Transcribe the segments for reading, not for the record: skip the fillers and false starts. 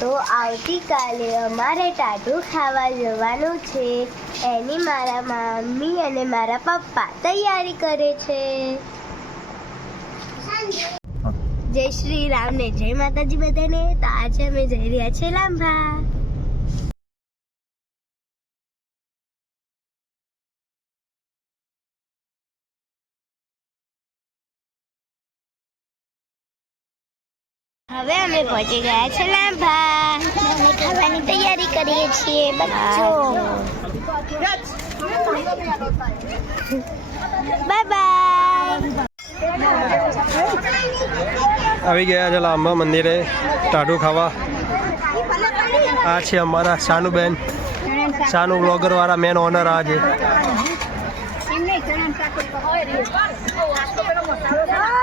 તો આવતીકાલે અમારે ટાટું ખાવા જવાનું છે, એની મારા મમ્મી અને મારા પપ્પા તૈયારી કરે છે. જય શ્રી રામ ને જય માતાજી બધાને. તો આજે અમે જઈ રહ્યા છીએ લાંભા. હવે અમે પહોંચી ગયા છે લાંભા. અમે ખાવાની તૈયારી કરીએ છીએ બચ્ચો. Bye bye. આવી ગયા છે લાંભા મંદિરે ટાટું ખાવા. આ છે અમારા શાનુબેન, શાનુ બ્લોગર વાળા મેન ઓનર. આ છે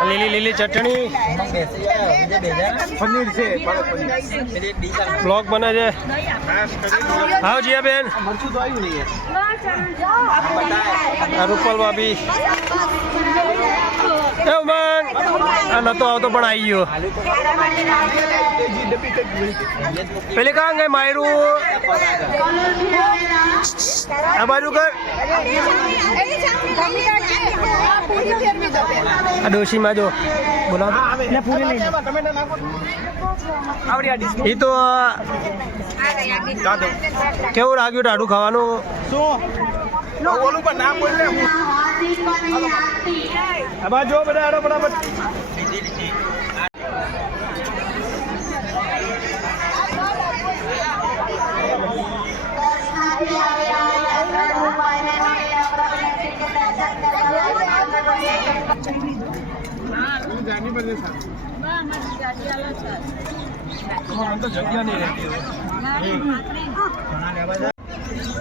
લીલી લીલી ચટણી, પનીર છે, બ્લોગ બને છે. આવો જીયા બેન, રૂપલ ભાભી. એ ઉમંગ આ નતો આવતો પણ આવી ગયો. પેલી કાં ગઈ માયરું? આ બાજુ કર. આ ડોશીમાં જો બોલાવો. એ તો કેવું લાગ્યું ટાટું ખાવાનું? જો બધા બરાબર.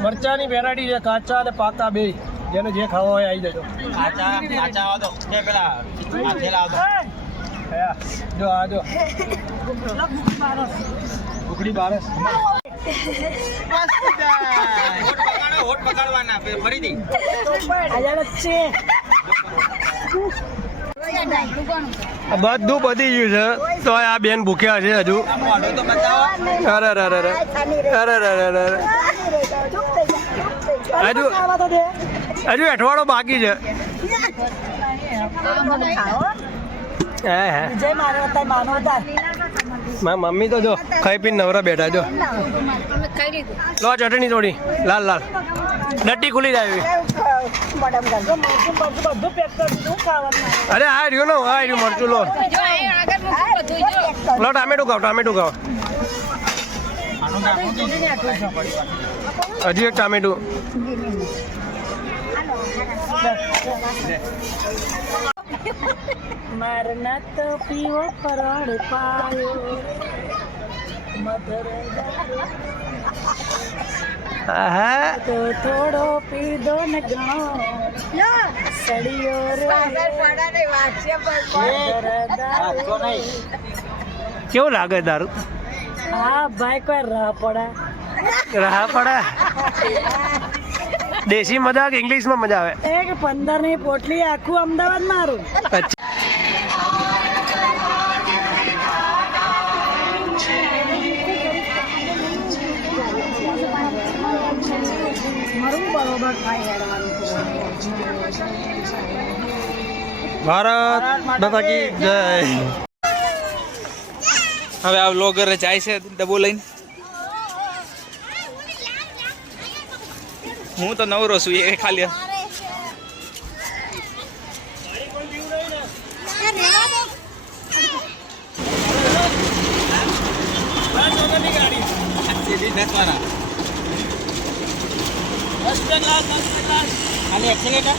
મરચાની વેરાયટી છે, કાચા અને પાકા બે. જેને જે ખાવા હોય આવી જજો. જો આ જો ઉકડી બારસ. બધું પતી ગયું છે તો આ બેન ભૂખ્યા છે હજુ. અરે અરે અરે અરે અરે હજુ અઠવાડો બાકી છે. મમ્મી તો જો ખાઈ પીને નવરા બેઠા. જો લો ચટણી થોડી લાલ લાલ ડટ્ટી ખુલી જાય. અરે આ રહ્યું ને, આ રહ્યું મરચું. લો લો ટામેટું ખાવ, ટામેટું ખાવ. હજી એક ટામેટું. મારના તો પીવો પરોડ પાયો મધર તો થોડો પીધો ને ઘણો સડિયો કેવું લાગે દારૂ? હા ભાઈ કોઈ રાહ પડા દેશી મજા કે ઇંગ્લિશમાં મજા આવે? 15ની પોટલી આખું અમદાવાદ મારું. ભારત માતા કી જય. હવે આ વ્લોગર જાય છે ડબ્બો લઈને. હું તો નવરો છું, એ ખાલી ખાલી એક્સિલેટર.